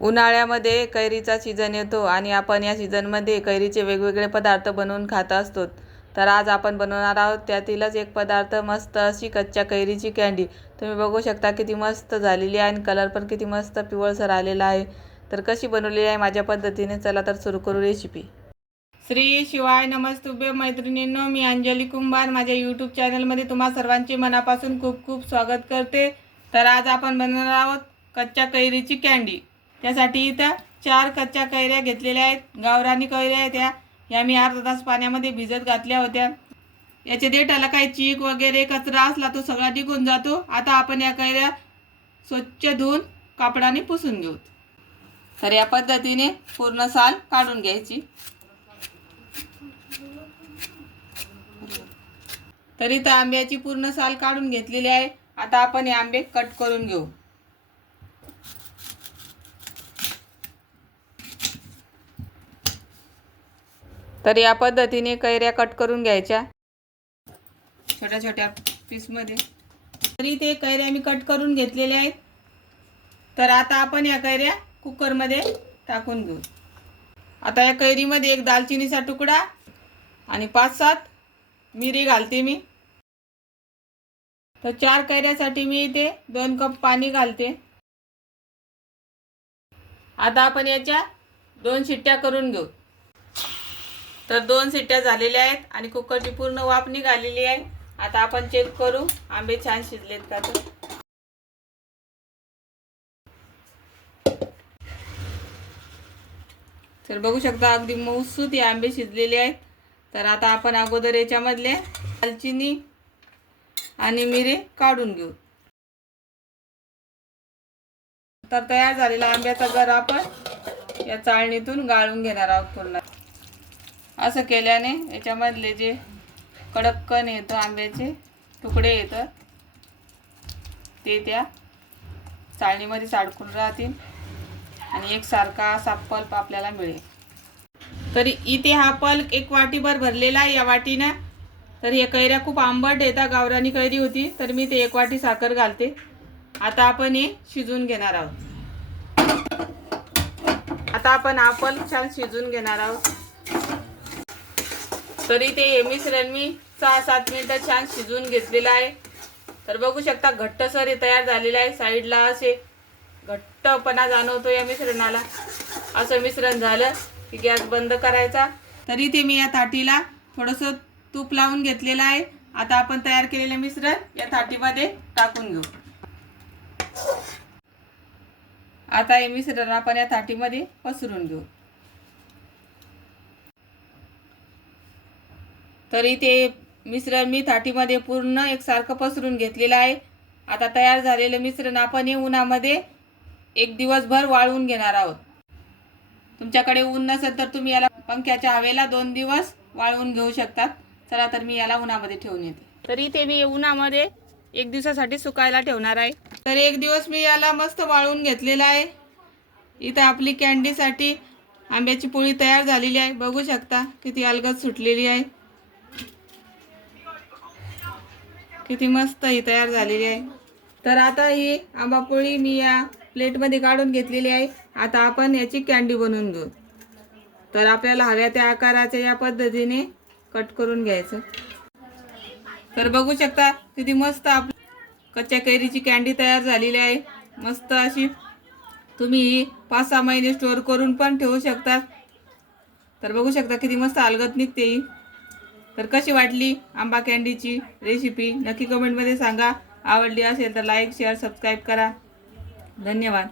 उन्हाळ्यामध्ये कैरीचा सीझन येतो आणि आपण या सीझनमध्ये कैरीचे वेगवेगळे पदार्थ बनवून खात असतो. तर आज आपण बनवणार आहोत त्यातीलच एक पदार्थ, मस्त अशी कच्च्या कैरीची कँडी. तुम्ही बघू शकता किती मस्त झालेली आहे आणि कलर पण किती मस्त पिवळसर आलेला आहे. तर कशी बनवलेली आहे माझ्या पद्धतीने, चला तर सुरू करू रेसिपी. श्री शिवाय नमस्तुभ्य मैत्रिणींनो, मी अंजली कुंभार माझ्या यूट्यूब चॅनलमध्ये तुम्हा सर्वांचे मनापासून खूप खूप स्वागत करते. तर आज आपण बनवणार आहोत कच्च्या कैरीची कँडी. त्यासाठी इथं 4 कच्च्या कैऱ्या घेतलेल्या आहेत. गावरानी कैऱ्या आहेत. या मी अर्धा तास पाण्यामध्ये भिजत घातल्या होत्या. याच्या देठाला काही चीक वगैरे कचरा असला तो सगळा निघून जातो. आता आपण या कैऱ्या स्वच्छ धुवून कापडाने पुसून घेऊ. तर या पद्धतीने पूर्ण साल काढून घ्यायची. तर इथं आंब्याची पूर्ण साल काढून घेतलेली आहे. आता आपण हे आंबे कट करून घेऊ. तर या पद्धतीने कैऱ्या कट करून घ्यायच्या छोट्या छोट्या पीसमध्ये. तरी ते कैऱ्या मी कट करून घेतलेल्या आहेत. तर आता आपण या कैऱ्या कुकरमध्ये टाकून घेऊ. आता या कैरीमध्ये एक दालचिनीचा तुकडा आणि 5-7 मिरी घालते मी. तर 4 कैऱ्यासाठी मी इथे 2 कप पाणी घालते. आता आपण याच्या 2 शिट्ट्या करून घेऊ. तर 2 शिट्ट्या झालेल्या आहेत आणि कुकरची पूर्ण वाफ निघालेली आहे. आता आपण चेक करू आंबे छान शिजलेत का तर बघू शकता अगदी मऊसूत हे आंबे शिजलेले आहेत. तर आता आपण अगोदर याच्यामधले दालचिनी आणि मिरी काढून घेऊ. तर तयार झालेला आंब्याचा गर आपण या चाळणीतून गाळून घेणार आहोत पूर्ण. असं केल्याने याच्यामधले जे कडक कण येतं, आंब्याचे तुकडे येतात, ते त्या चाळणीमध्ये साडकून राहतील आणि एकसारखा असा पल्प आपल्याला मिळेल. तरी इथे हा पल्प 1 वाटीभर भरलेला आहे या वाटीनं. तर हे कैऱ्या खूप आंबट येतात, गावरानी कैरी होती, तर मी ते 1 वाटी साखर घालते. आता आपण हे शिजून घेणार आहोत. आता आपण हा पल्प छान शिजून घेणार आहोत. तरी ते हे मिश्रण मी 6-7 मिनिटं छान शिजून घेतलेलं आहे. तर बघू शकता घट्टसर हे तयार झालेलं आहे. साईडला असे घट्टपणा जाणवतो या मिश्रणाला. असं मिश्रण झालं की गॅस बंद करायचा. तरी ते मी या ताटीला थोडंसं तूप लावून घेतलेलं आहे. आता आपण तयार केलेले मिश्रण या ताटीमध्ये टाकून घेऊ. आता हे मिश्रण आपण या ताटीमध्ये पसरून घेऊ. तरी ते मिश्रण मी ताटीमध्ये पूर्ण एकसारखं पसरून घेतलेलं आहे. आता तयार झालेलं मिश्रण आपण हे उन्हामध्ये 1 दिवसभर वाळवून घेणार आहोत. तुमच्याकडे ऊन नसेल तर तुम्ही याला पंख्याच्या हवेला 2 दिवस वाळवून घेऊ शकतात. चला तर मी याला उन्हामध्ये ठेवून येते. तरी ते मी उन्हामध्ये 1 दिवसासाठी सुकायला ठेवणार आहे. तर 1 दिवस मी याला मस्त वाळवून घेतलेला आहे. इथं आपली कँडीसाठी आंब्याची पोळी तयार झालेली आहे. बघू शकता किती अलगद सुटलेली आहे. किती मस्त ही तयार झालेली आहे. तर आता ही आंबापोळी मी या प्लेटमध्ये काढून घेतलेली आहे. आता आपण याची कँडी बनवून घेऊ. तर आपल्याला हव्या त्या आकाराच्या या पद्धतीने कट करून घ्यायचं. तर बघू शकता किती मस्त आपली कच्च्या कैरीची कँडी तयार झालेली आहे. मस्त अशी तुम्ही ही 5-6 महिने स्टोअर करून पण ठेवू शकता. तर बघू शकता किती मस्त अलगद निघते ही. तर कशी वाटली आंबा कँडीची रेसिपी नक्की कमेंटमध्ये सांगा. आवडली असेल तर लाईक, शेअर, सबस्क्राईब करा. धन्यवाद.